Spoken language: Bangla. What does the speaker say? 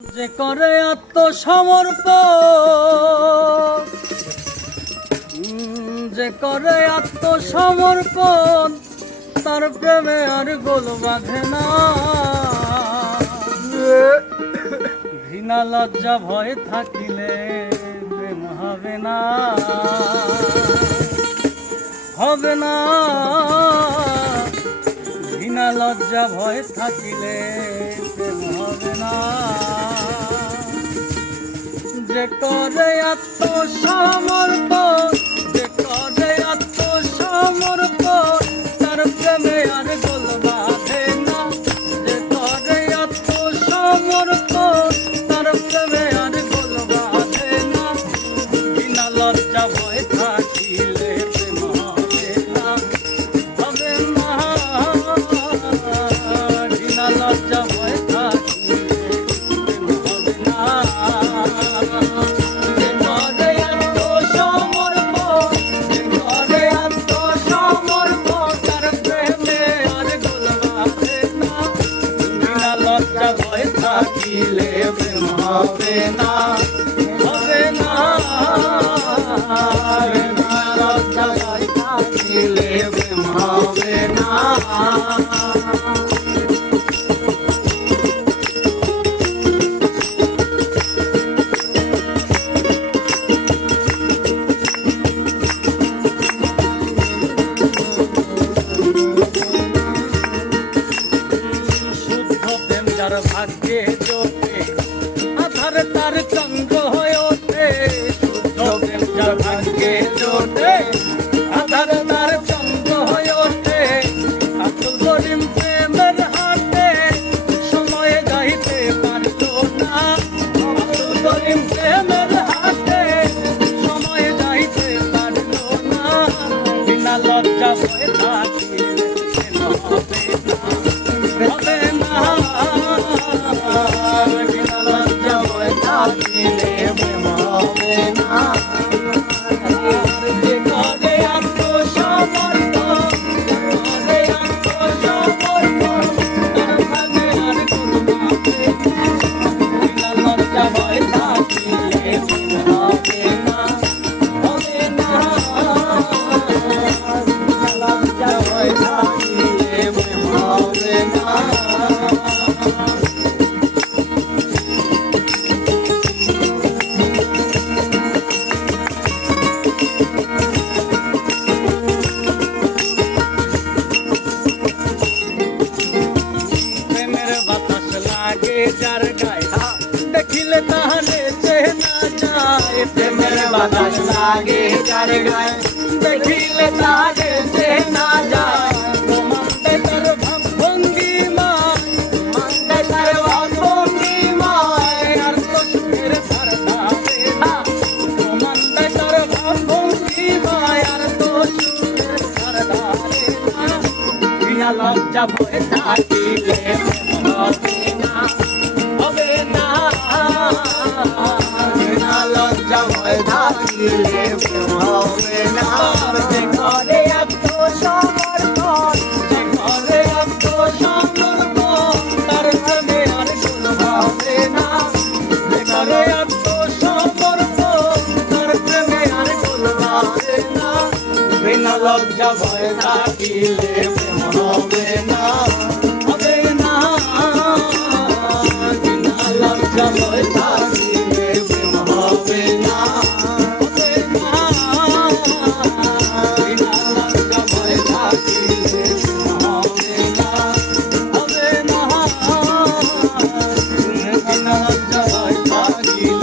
যে করে আত্মসমর্পণ, যে করে আত্মসমর্পণ, তার প্রেমে আর গোল বাঁধে না। ঘৃণা লজ্জা ভয় থাকিলে প্রেম হবে না, হবে না। ঘৃণা লজ্জা ভয় থাকিলে প্রেম হবে না। যে করে আত্মসমর্পণ, যে করে আত্মসমর্পণ, তার প্রেমে আর গোল বাঁধে না। যে করে আত্মসমর্পণ, তার প্রেমে আর গোল বাঁধে না। ঘৃণা লজ্জা ভয় থাকিলে প্রেম হবে না, হবে না। ঘৃণা লজ্জা ভয় থাকিলে প্রেম হবে না। থাকিলে প্রেম হবে না, হবে না। লজ্জা ভয় থাকিলে প্রেম হবে না। শুদ্ধ প্রেম যার ভাগ্যে জোটে, আধার তার চন্দ্র হয়ে ওঠে। শুদ্ধ প্রেম যার ভাগ্যে জোটে, আধার তার চন্দ্র হয়ে ওঠে। আব্দুল করিম প্রেমের হাতে সময়ে যাইতে পারত না। আব্দুল করিম প্রেমের হাতে সময়ে যাইতে পারত না। বিনা লজ্জা ভয় থাকিলে হবে না, হবে না। বিনা লজ্জা ভয় থাকিলে প্রেম হবে না। যে করে আত্মসমর্পণ, করে আত্মসমর্পণ, তার ভাগে আর গোল বাঁধে না। বিনা লজ্জা ভয় থাকিলে প্রেম হবে না, হবে না। বিনা লজ্জা ভয় থাকিলে প্রেম হবে না। প্রেমের বাতাস লাগে যার গায়ে, দেখিলে তাহারে চেনা যায়। প্রেমের বাতাস লাগে যার গায়ে, দেখিলে তাহারে চেনা যায়। প্রমাণ দেয় তার ভাব ভঙ্গিমায়, প্রমাণ দেয় তার ভাব ভঙ্গিমায়, আর তো সুখের ধার ধারে না। প্রমাণ দেয় তার ভাব ভঙ্গিমায়, আর তো সুখের ধার ধারে না। বিনা লজ্জা ভয় থাকিলে প্রেম হবে না, হবে না। বিনা লজ্জা ভয় থাকিলে প্রেম হবে না। যে করে আত্মসমর্পণ, যে করে আত্মসমর্পণ, তার প্রেমে আর গোল বাঁধে না। যে করে আত্মসমর্পণ, তার প্রেমে আর গোল বাঁধে না। বিনা লজ্জা ভয় থাকিলে প্রেম হবে না, হবে না। বিনা লজ্জা ভয় থাকিলে প্রেম হবে না, হবে না। বিনা লজ্জা ভয় থাকিলে প্রেম হবে না, হবে না। বিনা লজ্জা ভয় থাকিলে